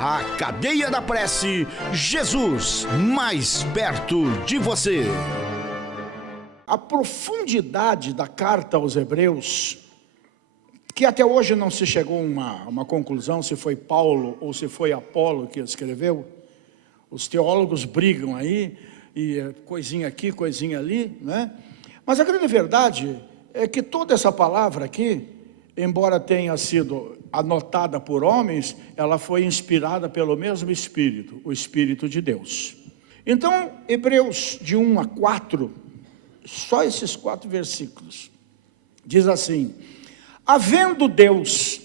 A Cadeia da Prece, Jesus mais perto de você. A profundidade da carta aos Hebreus, que até hoje não se chegou a uma conclusão se foi Paulo ou se foi Apolo que escreveu. Os teólogos brigam aí, e coisinha aqui, coisinha ali, né? Mas a grande verdade é que toda essa palavra aqui, embora tenha sido anotada por homens, ela foi inspirada pelo mesmo Espírito, o Espírito de Deus. Então, Hebreus de 1 a 4, só esses 4 versículos, diz assim: havendo Deus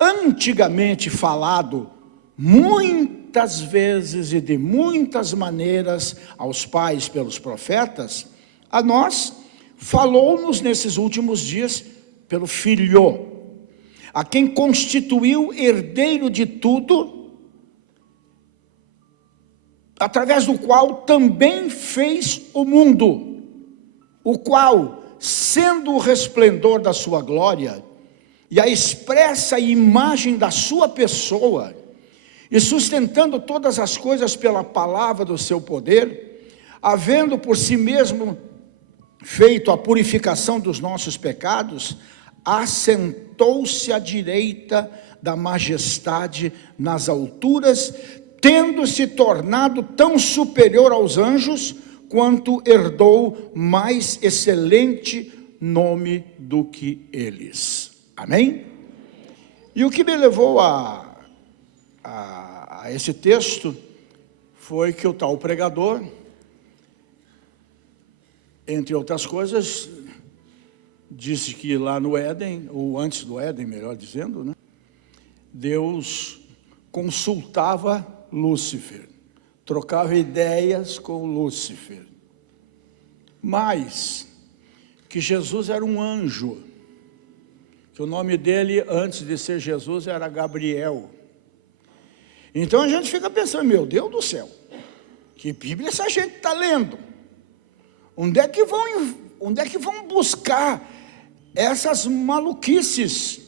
antigamente falado muitas vezes e de muitas maneiras aos pais pelos profetas, a nós falou-nos nesses últimos dias pelo Filho, a quem constituiu herdeiro de tudo, através do qual também fez o mundo, o qual, sendo o resplendor da sua glória e a expressa imagem da sua pessoa, e sustentando todas as coisas pela palavra do seu poder, havendo por si mesmo feito a purificação dos nossos pecados, assentou-se à direita da majestade nas alturas, tendo se tornado tão superior aos anjos, quanto herdou mais excelente nome do que eles. Amém? E o que me levou a esse texto foi que o tal pregador, entre outras coisas, disse que lá no Éden, ou antes do Éden, melhor dizendo, né, Deus consultava Lúcifer, trocava ideias com Lúcifer, mas que Jesus era um anjo, que o nome dele, antes de ser Jesus, era Gabriel. Então a gente fica pensando, meu Deus do céu, que Bíblia essa gente está lendo? Onde é que vão buscar essas maluquices?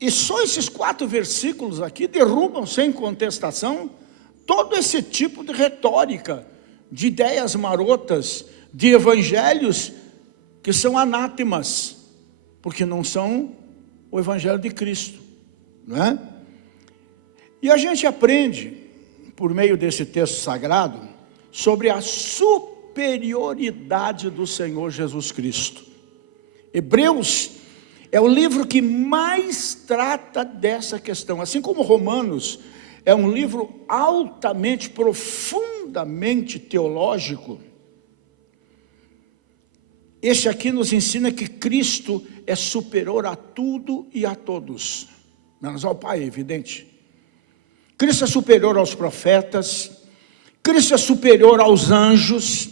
E só esses 4 versículos aqui derrubam sem contestação todo esse tipo de retórica, de ideias marotas, de evangelhos que são anátemas, porque não são o evangelho de Cristo, não é? E a gente aprende, por meio desse texto sagrado, sobre a superioridade do Senhor Jesus Cristo. Hebreus é o livro que mais trata dessa questão, assim como Romanos é um livro altamente, profundamente teológico. Este aqui nos ensina que Cristo é superior a tudo e a todos, menos ao Pai, evidente. Cristo é superior aos profetas, Cristo é superior aos anjos,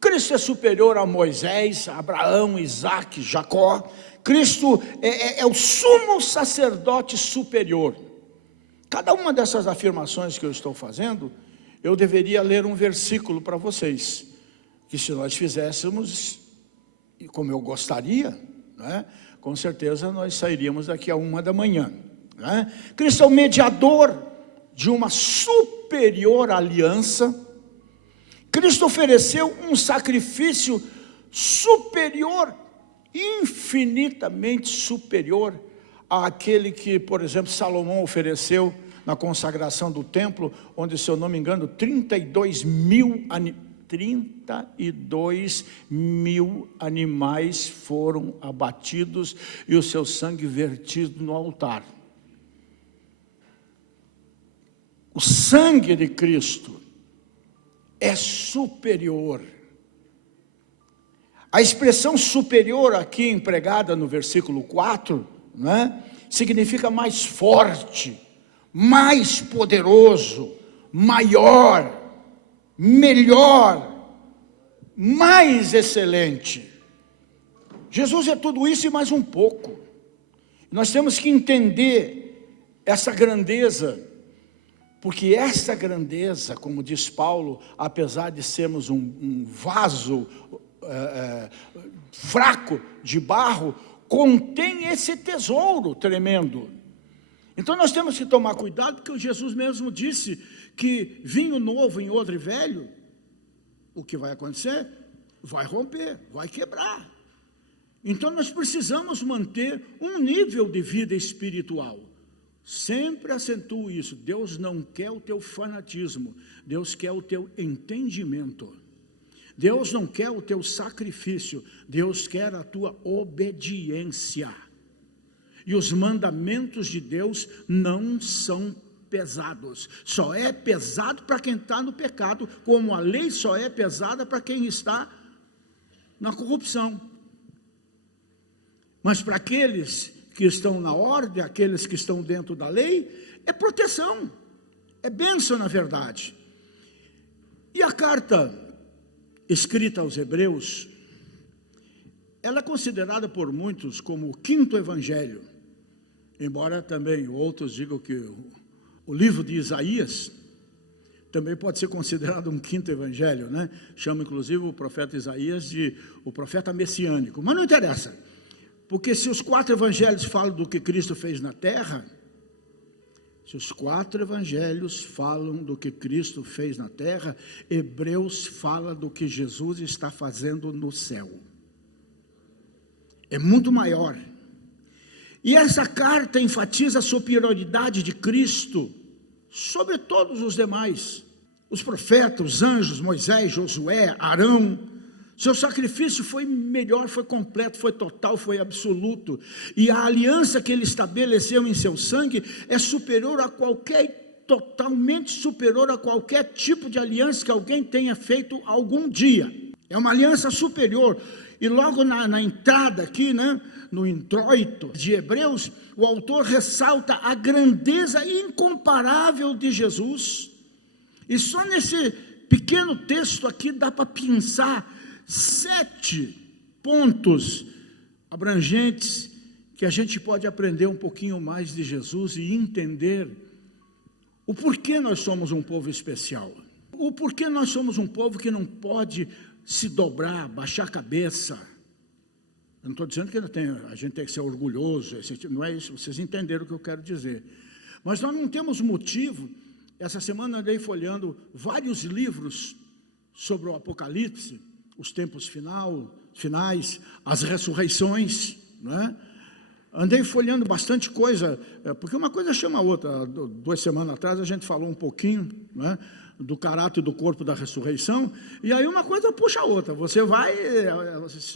Cristo é superior a Moisés, Abraão, Isaac, Jacó. Cristo é o sumo sacerdote superior. Cada uma dessas afirmações que eu estou fazendo, eu deveria ler um versículo para vocês, que se nós fizéssemos, como eu gostaria, né, com certeza nós sairíamos daqui a 1 da manhã. Né? Cristo é o mediador de uma superior aliança. Cristo ofereceu um sacrifício superior, infinitamente superior àquele que, por exemplo, Salomão ofereceu na consagração do templo, onde, se eu não me engano, 32 mil animais foram abatidos e o seu sangue vertido no altar. O sangue de Cristo é superior. A expressão superior aqui empregada no versículo 4, né, significa mais forte, mais poderoso, maior, melhor, mais excelente. Jesus é tudo isso e mais um pouco. Nós temos que entender essa grandeza, porque essa grandeza, como diz Paulo, apesar de sermos um vaso fraco de barro, contém esse tesouro tremendo. Então nós temos que tomar cuidado, porque o Jesus mesmo disse que vinho novo em odre velho, o que vai acontecer? Vai romper, vai quebrar. Então nós precisamos manter um nível de vida espiritual. Sempre acentuo isso, Deus não quer o teu fanatismo, Deus quer o teu entendimento. Deus não quer o teu sacrifício, Deus quer a tua obediência. E os mandamentos de Deus não são pesados, só é pesado para quem está no pecado, como a lei só é pesada para quem está na corrupção. Mas para aqueles que estão na ordem, aqueles que estão dentro da lei, é proteção, é bênção na verdade. E a carta escrita aos Hebreus, ela é considerada por muitos como o quinto evangelho, embora também outros digam que o livro de Isaías também pode ser considerado um quinto evangelho, né? Chama inclusive o profeta Isaías de o profeta messiânico, mas não interessa, porque se os 4 evangelhos falam do que Cristo fez na terra, se os 4 evangelhos falam do que Cristo fez na terra, Hebreus fala do que Jesus está fazendo no céu. É muito maior. E essa carta enfatiza a superioridade de Cristo sobre todos os demais. Os profetas, os anjos, Moisés, Josué, Arão. Seu sacrifício foi melhor, foi completo, foi total, foi absoluto. E a aliança que ele estabeleceu em seu sangue é superior a qualquer, totalmente superior a qualquer tipo de aliança que alguém tenha feito algum dia. É uma aliança superior. E logo na entrada aqui, né, no introito de Hebreus, o autor ressalta a grandeza incomparável de Jesus. E só nesse pequeno texto aqui dá para pensar 7 pontos abrangentes que a gente pode aprender um pouquinho mais de Jesus e entender o porquê nós somos um povo especial, o porquê nós somos um povo que não pode se dobrar, baixar a cabeça. Eu não estou dizendo que a gente tem que ser orgulhoso, não é isso, vocês entenderam o que eu quero dizer. Mas nós não temos motivo. Essa semana andei folheando vários livros sobre o Apocalipse, os tempos finais, as ressurreições, né? Andei folheando bastante coisa, porque uma coisa chama a outra. 2 semanas atrás a gente falou um pouquinho, né, do caráter do corpo da ressurreição, e aí uma coisa puxa a outra, você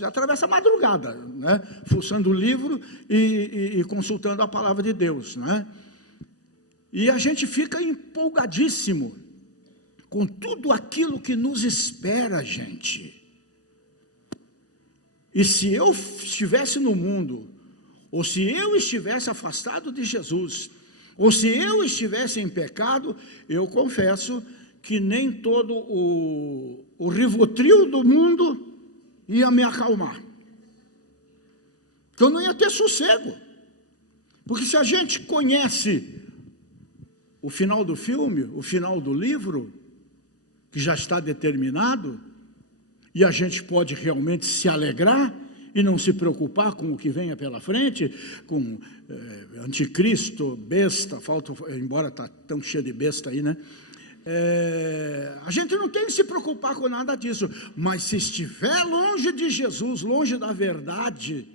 atravessa a madrugada, né, fuçando o livro e consultando a palavra de Deus, né? E a gente fica empolgadíssimo com tudo aquilo que nos espera, gente. E se eu estivesse no mundo, ou se eu estivesse afastado de Jesus, ou se eu estivesse em pecado, eu confesso que nem todo o Rivotril do mundo ia me acalmar. Eu não ia ter sossego. Porque se a gente conhece o final do filme, o final do livro, que já está determinado, e a gente pode realmente se alegrar e não se preocupar com o que venha pela frente, com anticristo, besta, embora está tão cheio de besta aí, né? A gente não tem que se preocupar com nada disso, mas se estiver longe de Jesus, longe da verdade,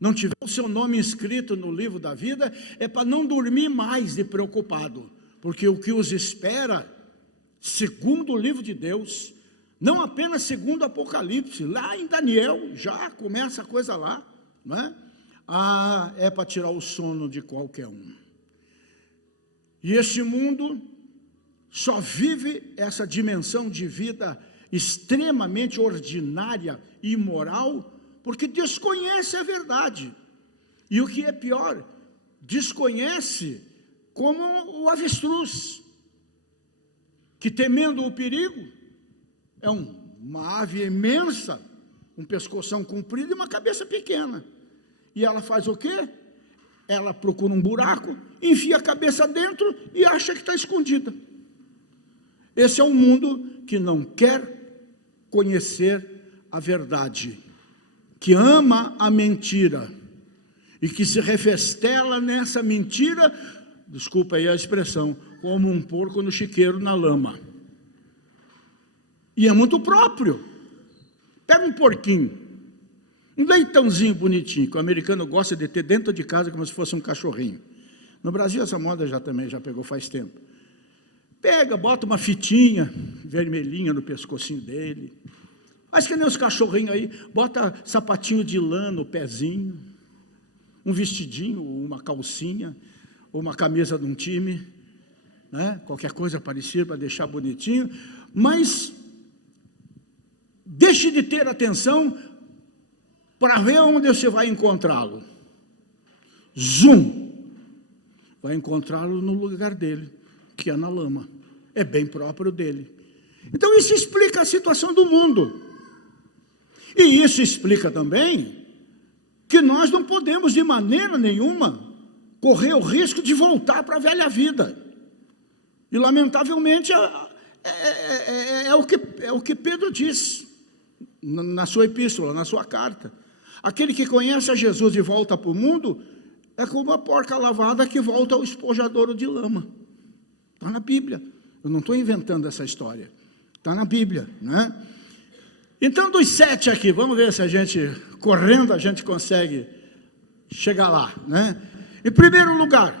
não tiver o seu nome inscrito no livro da vida, é para não dormir mais de preocupado, porque o que os espera, segundo o livro de Deus, não apenas segundo o Apocalipse, lá em Daniel, já começa a coisa lá, não é? É para tirar o sono de qualquer um. E este mundo só vive essa dimensão de vida extremamente ordinária e imoral, porque desconhece a verdade. E o que é pior, desconhece como o avestruz, que temendo o perigo, é uma ave imensa, um pescoção comprido e uma cabeça pequena. E ela faz o quê? Ela procura um buraco, enfia a cabeça dentro e acha que está escondida. Esse é um mundo que não quer conhecer a verdade, que ama a mentira e que se refestela nessa mentira desculpa aí a expressão, como um porco no chiqueiro na lama. E é muito próprio. Pega um porquinho, um leitãozinho bonitinho, que o americano gosta de ter dentro de casa como se fosse um cachorrinho. No Brasil essa moda também já pegou faz tempo. Pega, bota uma fitinha vermelhinha no pescocinho dele. Mas que nem os cachorrinhos aí, bota sapatinho de lã no pezinho, um vestidinho, uma calcinha, ou uma camisa de um time, né? Qualquer coisa parecida para deixar bonitinho, mas deixe de ter atenção para ver onde você vai encontrá-lo. Zoom! Vai encontrá-lo no lugar dele, que é na lama. É bem próprio dele. Então isso explica a situação do mundo. E isso explica também que nós não podemos de maneira nenhuma correr o risco de voltar para a velha vida. E lamentavelmente é o que Pedro diz na sua epístola, na sua carta. Aquele que conhece a Jesus e volta para o mundo é como a porca lavada que volta ao espojadouro de lama. Está na Bíblia. Eu não estou inventando essa história. Está na Bíblia, né? Então, dos 7 aqui, vamos ver se a gente, correndo, a gente consegue chegar lá, né? Em primeiro lugar,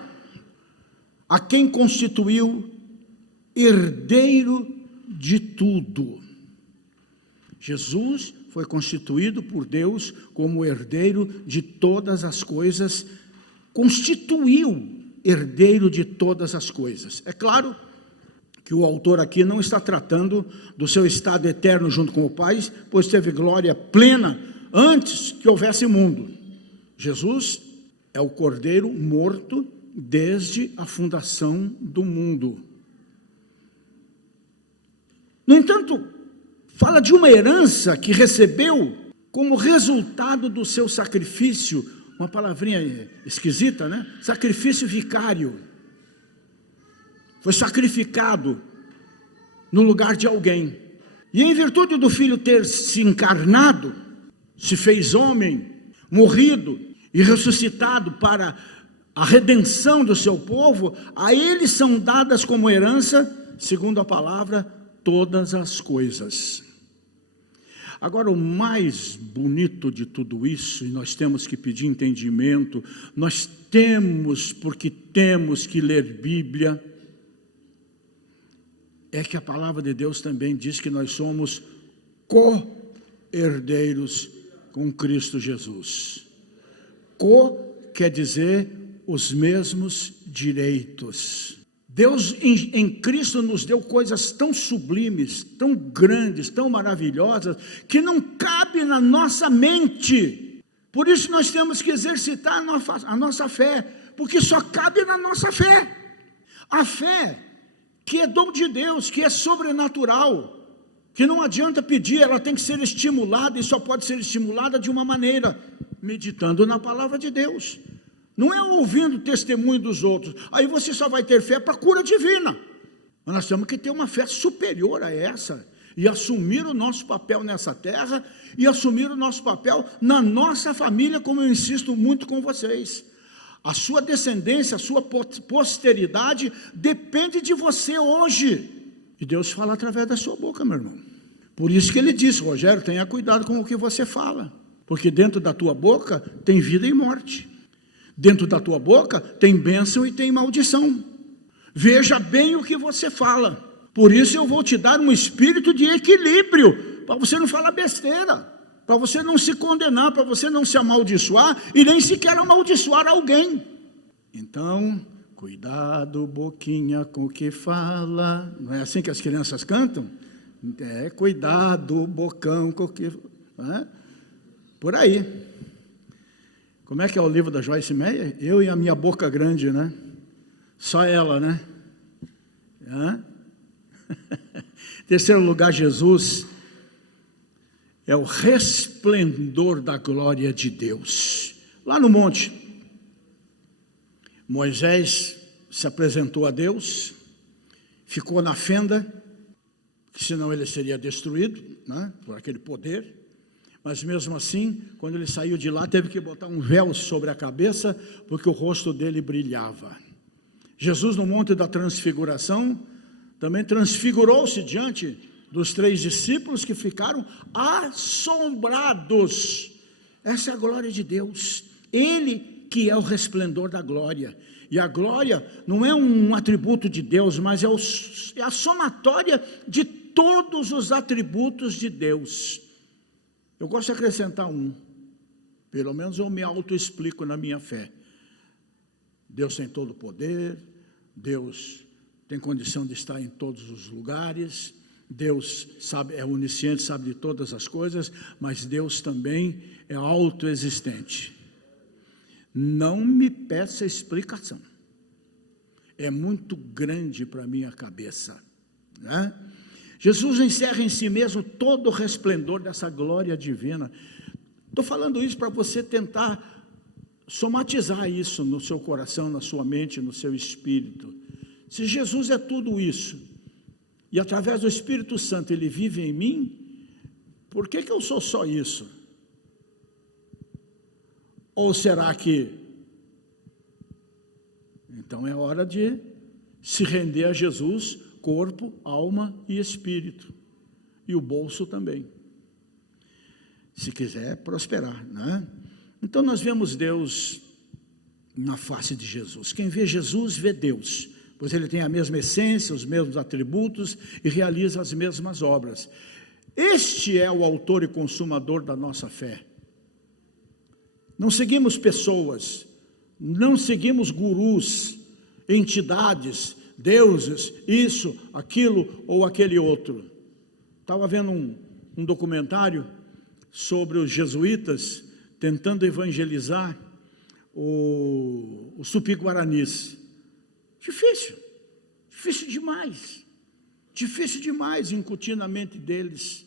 a quem constituiu herdeiro de tudo. Jesus foi constituído por Deus como herdeiro de todas as coisas, constituiu herdeiro de todas as coisas. É claro que o autor aqui não está tratando do seu estado eterno junto com o Pai, pois teve glória plena antes que houvesse mundo. Jesus é o Cordeiro morto desde a fundação do mundo. No entanto, fala de uma herança que recebeu como resultado do seu sacrifício, uma palavrinha esquisita, né? Sacrifício vicário. Foi sacrificado no lugar de alguém. E em virtude do Filho ter se encarnado, se fez homem, morrido e ressuscitado para a redenção do seu povo, a ele são dadas como herança, segundo a palavra, todas as coisas. Agora, o mais bonito de tudo isso, e nós temos que pedir entendimento, nós temos, porque temos que ler Bíblia, é que a palavra de Deus também diz que nós somos co-herdeiros com Cristo Jesus. Co quer dizer os mesmos direitos. Deus em Cristo nos deu coisas tão sublimes, tão grandes, tão maravilhosas, que não cabe na nossa mente. Por isso nós temos que exercitar a nossa fé, porque só cabe na nossa fé. A fé que é dom de Deus, que é sobrenatural, que não adianta pedir, ela tem que ser estimulada, e só pode ser estimulada de uma maneira, meditando na palavra de Deus. Não é ouvindo o testemunho dos outros, aí você só vai ter fé para a cura divina. Mas nós temos que ter uma fé superior a essa, e assumir o nosso papel nessa terra, e assumir o nosso papel na nossa família, como eu insisto muito com vocês. A sua descendência, a sua posteridade depende de você hoje. E Deus fala através da sua boca, meu irmão. Por isso que ele disse, Rogério, tenha cuidado com o que você fala, porque dentro da tua boca tem vida e morte. Dentro da tua boca tem bênção e tem maldição. Veja bem o que você fala. Por isso eu vou te dar um espírito de equilíbrio, para você não falar besteira, para você não se condenar, para você não se amaldiçoar e nem sequer amaldiçoar alguém. Então, cuidado, boquinha, com o que fala. Não é assim que as crianças cantam? Cuidado, bocão, com o que... Por aí. Como é que é o livro da Joyce Meyer? Eu e a minha boca grande, né? Só ela, né? Terceiro lugar, Jesus é o resplendor da glória de Deus. Lá no monte, Moisés se apresentou a Deus, ficou na fenda, senão ele seria destruído, né, por aquele poder. Mas mesmo assim, quando ele saiu de lá, teve que botar um véu sobre a cabeça, porque o rosto dele brilhava. Jesus, no Monte da Transfiguração, também transfigurou-se diante dos 3 discípulos que ficaram assombrados. Essa é a glória de Deus. Ele que é o resplendor da glória. E a glória não é um atributo de Deus, mas é a somatória de todos os atributos de Deus. Eu gosto de acrescentar um, pelo menos eu me autoexplico na minha fé. Deus tem todo o poder, Deus tem condição de estar em todos os lugares, Deus sabe, é onisciente, sabe de todas as coisas, mas Deus também é autoexistente. Não me peça explicação, é muito grande para a minha cabeça, né? Jesus encerra em si mesmo todo o resplendor dessa glória divina. Estou falando isso para você tentar somatizar isso no seu coração, na sua mente, no seu espírito. Se Jesus é tudo isso, e através do Espírito Santo Ele vive em mim, por que eu sou só isso? Ou será que... Então é hora de se render a Jesus, corpo, alma e espírito, e o bolso também, se quiser prosperar, né? Então nós vemos Deus na face de Jesus. Quem vê Jesus vê Deus, pois Ele tem a mesma essência, os mesmos atributos e realiza as mesmas obras. Este é o autor e consumador da nossa fé. Não seguimos pessoas, não seguimos gurus, entidades, deuses, isso, aquilo ou aquele outro. Estava vendo um documentário sobre os jesuítas tentando evangelizar os tupi-guaranis. Difícil demais incutir na mente deles,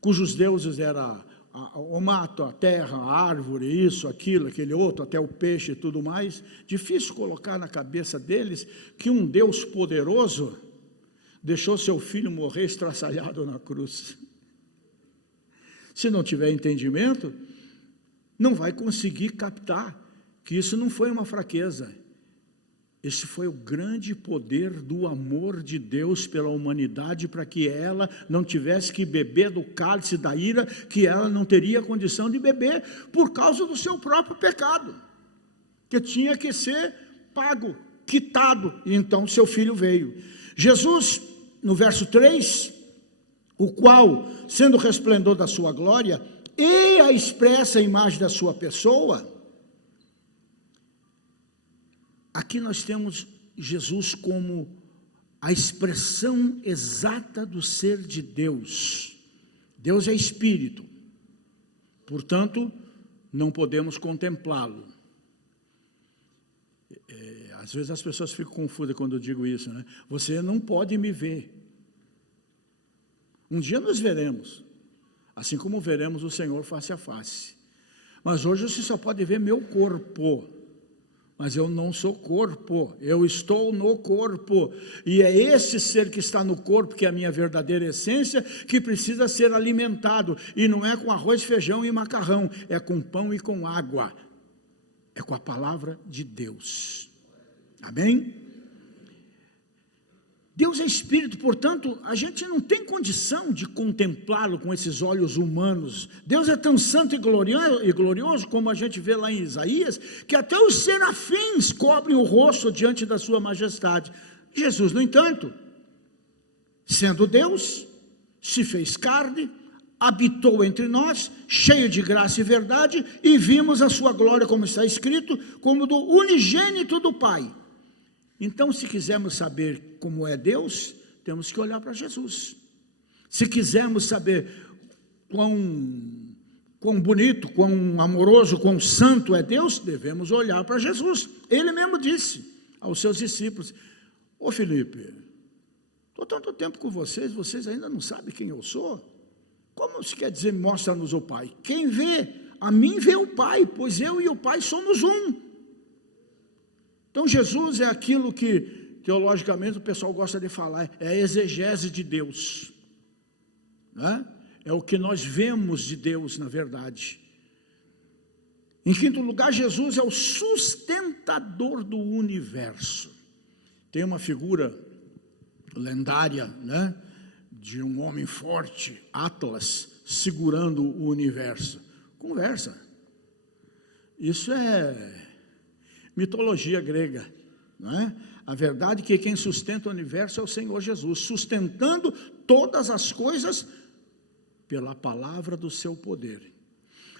cujos deuses eram o mato, a terra, a árvore, isso, aquilo, aquele outro, até o peixe e tudo mais. Difícil colocar na cabeça deles que um Deus poderoso deixou seu filho morrer estraçalhado na cruz. Se não tiver entendimento, não vai conseguir captar que isso não foi uma fraqueza. Esse foi o grande poder do amor de Deus pela humanidade, para que ela não tivesse que beber do cálice da ira, que ela não teria condição de beber, por causa do seu próprio pecado, que tinha que ser pago, quitado, e então seu filho veio. Jesus, no verso 3, o qual, sendo o resplendor da sua glória, e a expressa imagem da sua pessoa. Aqui nós temos Jesus como a expressão exata do ser de Deus. Deus é espírito, portanto, não podemos contemplá-lo. Às vezes as pessoas ficam confusas quando eu digo isso, né? Você não pode me ver. Um dia nós veremos, assim como veremos o Senhor face a face. Mas hoje você só pode ver meu corpo. Mas eu não sou corpo, eu estou no corpo, e é esse ser que está no corpo, que é a minha verdadeira essência, que precisa ser alimentado, e não é com arroz, feijão e macarrão, é com pão e com água, é com a palavra de Deus, amém? Deus é espírito, portanto, a gente não tem condição de contemplá-lo com esses olhos humanos. Deus é tão santo e glorioso, como a gente vê lá em Isaías, que até os serafins cobrem o rosto diante da sua majestade. Jesus, no entanto, sendo Deus, se fez carne, habitou entre nós, cheio de graça e verdade, e vimos a sua glória, como está escrito, como do unigênito do Pai. Então, se quisermos saber como é Deus, temos que olhar para Jesus. Se quisermos saber quão bonito, quão amoroso, quão santo é Deus, devemos olhar para Jesus. Ele mesmo disse aos seus discípulos: ô Felipe, estou tanto tempo com vocês, vocês ainda não sabem quem eu sou? Como se quer dizer, mostra-nos o Pai? Quem vê a mim vê o Pai, pois eu e o Pai somos um. Então Jesus é aquilo que teologicamente o pessoal gosta de falar, é a exegese de Deus, né? É o que nós vemos de Deus na verdade. Em quinto lugar, Jesus é o sustentador do universo. Tem uma figura lendária, né, de um homem forte, Atlas, segurando o universo. Conversa. Isso é mitologia grega, não é? A verdade é que quem sustenta o universo é o Senhor Jesus, sustentando todas as coisas pela palavra do seu poder.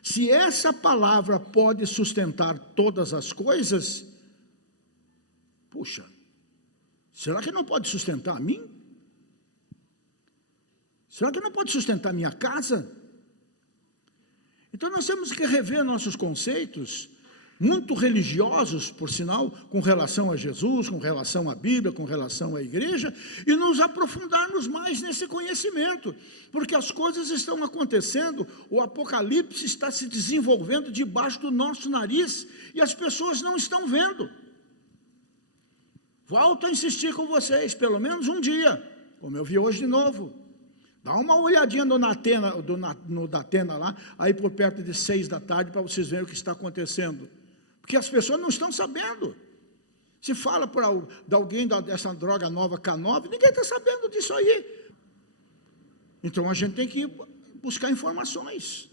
Se essa palavra pode sustentar todas as coisas, puxa, será que não pode sustentar a mim? Será que não pode sustentar a minha casa? Então nós temos que rever nossos conceitos, muito religiosos, por sinal, com relação a Jesus, com relação à Bíblia, com relação à igreja, e nos aprofundarmos mais nesse conhecimento, porque as coisas estão acontecendo, o Apocalipse está se desenvolvendo debaixo do nosso nariz, e as pessoas não estão vendo. Volto a insistir com vocês, pelo menos um dia, como eu vi hoje de novo. Dá uma olhadinha no Datena lá, aí por perto de 6 da tarde, para vocês verem o que está acontecendo. Porque as pessoas não estão sabendo. Se fala de alguém dessa droga nova K9, ninguém está sabendo disso aí. Então a gente tem que buscar informações.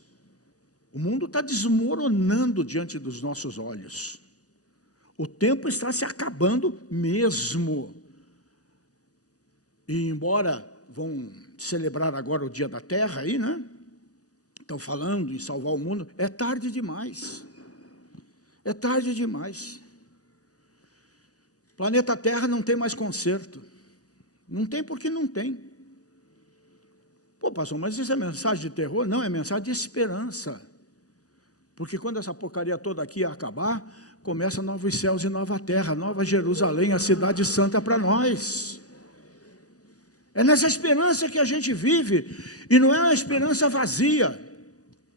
O mundo está desmoronando diante dos nossos olhos. O tempo está se acabando mesmo. E embora vão celebrar agora o Dia da Terra aí, né? Estão falando em salvar o mundo, é tarde demais. É tarde demais. Planeta Terra não tem mais conserto. Não tem porque não tem. Pô, pastor, mas isso é mensagem de terror? Não, é mensagem de esperança. Porque quando essa porcaria toda aqui acabar, começa novos céus e nova terra, Nova Jerusalém, a cidade santa para nós. É nessa esperança que a gente vive, e não é uma esperança vazia.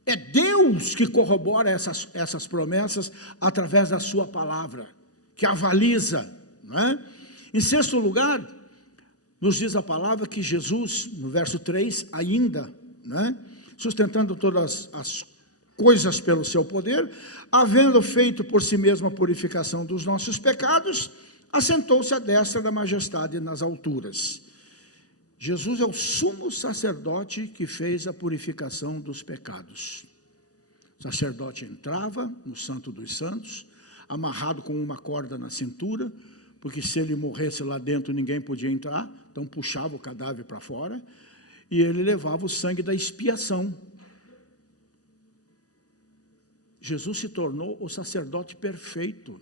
É Deus que corrobora essas promessas através da sua palavra, que avaliza, não é? Em sexto lugar, nos diz a palavra que Jesus, no verso 3, ainda, né, sustentando todas as coisas pelo seu poder, havendo feito por si mesmo a purificação dos nossos pecados, assentou-se à destra da majestade nas alturas. Jesus é o sumo sacerdote que fez a purificação dos pecados. O sacerdote entrava no Santo dos Santos, amarrado com uma corda na cintura, porque se ele morresse lá dentro ninguém podia entrar, então puxava o cadáver para fora, e ele levava o sangue da expiação. Jesus se tornou o sacerdote perfeito,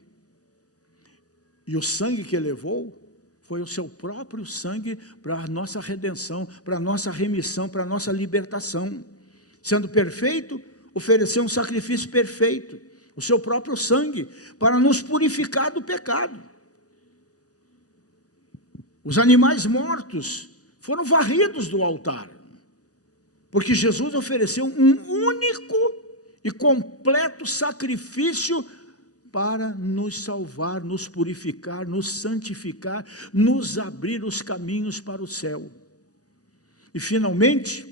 e o sangue que ele levou foi o seu próprio sangue para a nossa redenção, para a nossa remissão, para a nossa libertação. Sendo perfeito, ofereceu um sacrifício perfeito, o seu próprio sangue, para nos purificar do pecado. Os animais mortos foram varridos do altar, porque Jesus ofereceu um único e completo sacrifício para nos salvar, nos purificar, nos santificar, nos abrir os caminhos para o céu. E finalmente,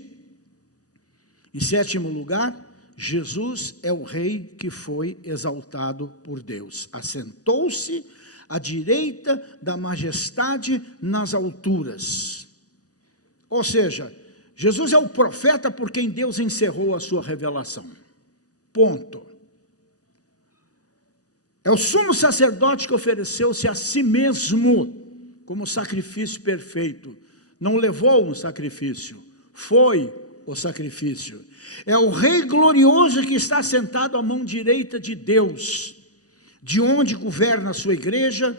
em sétimo lugar, Jesus é o Rei que foi exaltado por Deus. Assentou-se à direita da majestade nas alturas. Ou seja, Jesus é o profeta por quem Deus encerrou a sua revelação. Ponto. É o sumo sacerdote que ofereceu-se a si mesmo como sacrifício perfeito. Não levou um sacrifício, foi o sacrifício. É o Rei glorioso que está sentado à mão direita de Deus, de onde governa a sua igreja,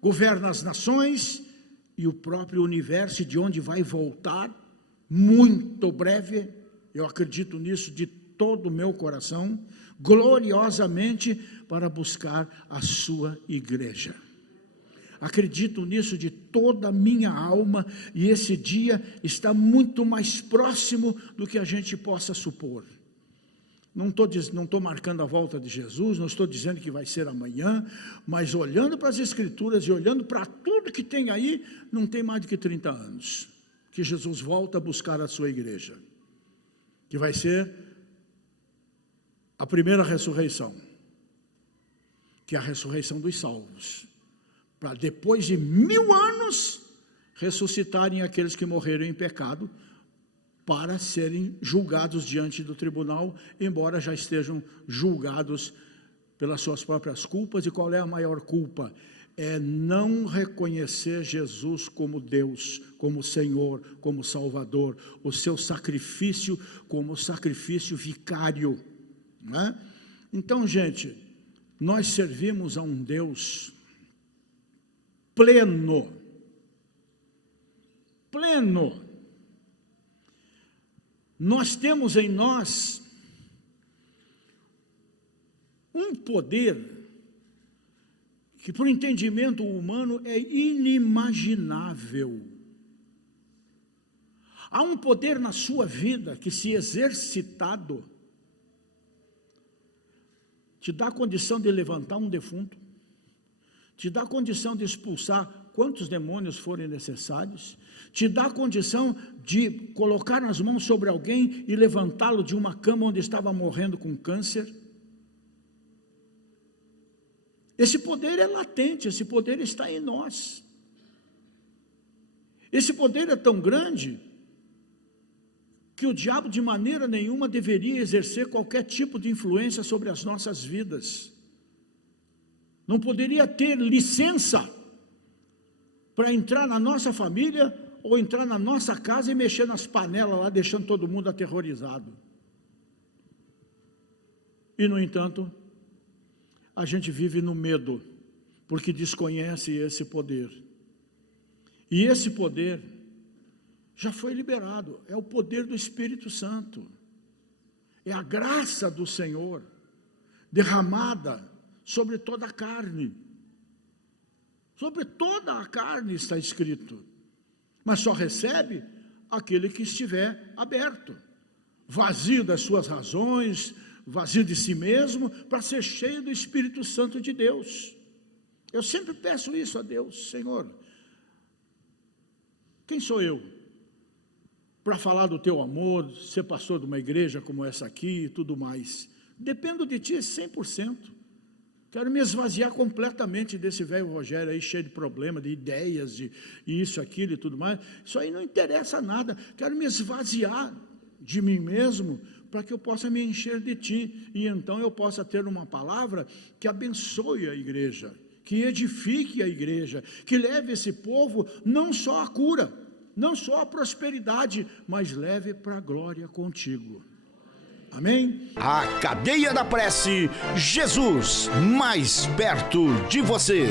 governa as nações e o próprio universo, e de onde vai voltar muito breve. Eu acredito nisso de todo o meu coração, gloriosamente, para buscar a sua igreja. Acredito nisso de toda a minha alma, e esse dia está muito mais próximo do que a gente possa supor. Não estou marcando a volta de Jesus, não estou dizendo que vai ser amanhã, mas olhando para as Escrituras e olhando para tudo que tem aí, não tem mais do que 30 anos, que Jesus volta a buscar a sua igreja, que vai ser a primeira ressurreição. que é a ressurreição dos salvos, para depois de 1000 anos ressuscitarem aqueles que morreram em pecado, para serem julgados diante do tribunal, embora já estejam julgados pelas suas próprias culpas. E qual é a maior culpa? É não reconhecer Jesus como Deus, como Senhor, como Salvador, o seu sacrifício como sacrifício vicário, não é? Então, gente, nós servimos a um Deus pleno, nós temos em nós um poder que, por entendimento humano, é inimaginável. Há um poder na sua vida que, se exercitado, te dá condição de levantar um defunto, te dá condição de expulsar quantos demônios forem necessários, te dá condição de colocar as mãos sobre alguém e levantá-lo de uma cama onde estava morrendo com câncer. Esse poder é latente, esse poder está em nós. Esse poder é tão grande que o diabo de maneira nenhuma deveria exercer qualquer tipo de influência sobre as nossas vidas. Não poderia ter licença para entrar na nossa família ou entrar na nossa casa e mexer nas panelas lá, deixando todo mundo aterrorizado. E, no entanto, a gente vive no medo, porque desconhece esse poder. E esse poder já foi liberado, é o poder do Espírito Santo, é a graça do Senhor, derramada sobre toda a carne. Sobre toda a carne está escrito, mas só recebe aquele que estiver aberto, vazio das suas razões, vazio de si mesmo, para ser cheio do Espírito Santo de Deus. Eu sempre peço isso a Deus: Senhor, quem sou eu para falar do teu amor, ser pastor de uma igreja como essa aqui e tudo mais? Dependo de ti 100%. Quero me esvaziar completamente desse velho Rogério aí, cheio de problemas, de ideias, de isso, aquilo e tudo mais. Isso aí não interessa nada. Quero me esvaziar de mim mesmo, para que eu possa me encher de ti, e então eu possa ter uma palavra que abençoe a igreja, que edifique a igreja, que leve esse povo não só à cura, não só à prosperidade, mas leve para a glória contigo. Amém? A Cadeia da Prece, Jesus mais perto de você.